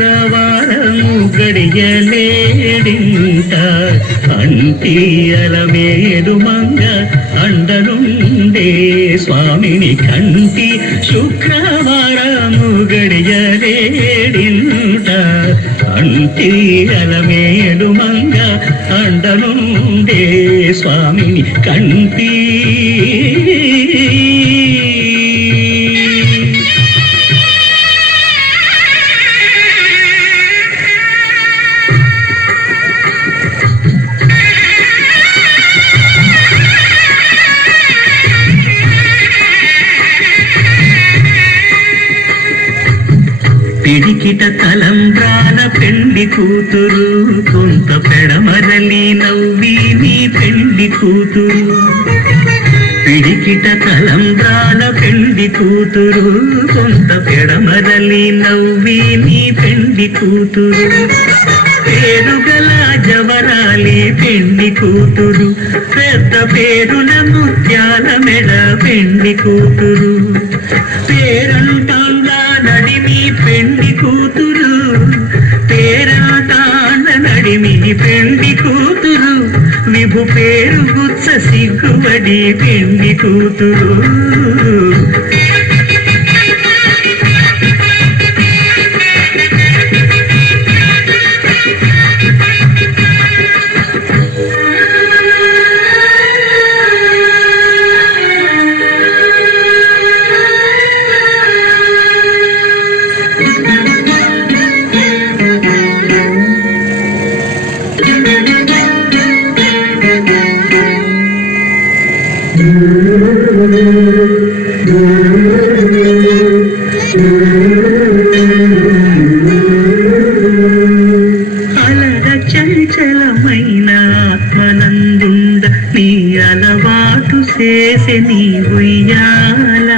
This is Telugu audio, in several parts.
శుక్రవారము గడియలేడింట అంటి అలమేలు మంగ అండనుండే స్వామిని కంటి శుక్రవారము గడియలేడింట అంటి అలమేలు మంగ అండనుండే స్వామిని కంటి పిడికిట తలంబ్రాల పెళ్లి కూతురు కొంత పెడమరలి నవ్వి నీ పెళ్లి కూతురు పిడికిట తలంబ్రాల పెళ్లి కూతురు కొంత పెడమరలి నవ్వి నీ పెళ్లి కూతురు పేరుగల జవరాలి పెళ్లి కూతురు పెద్ద పేరుల ముత్యాల మెడ పెళ్లి కూతురు పేరంటాంగా నడిమి పెళ్లి కూతురు పేరంటాండ నడిమి పెళ్లి కూతురు విభు పేరు గుచ్చ సిగ్గుబడి పెళ్లి కూతురు అలర చంచలమైన ఆత్మనందుండ నీ అలవాటు చేసే నీ ఉయ్యాల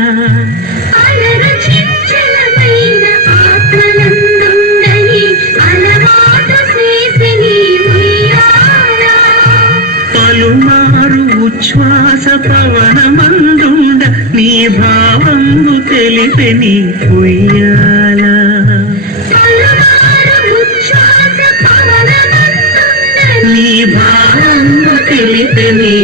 పలుమారు ఉచ్ఛ్వాస పవనమందుండ నీ భావంబు తెలిపే నీ ఉయ్యాల నీ భావంబు తెలిపే నీ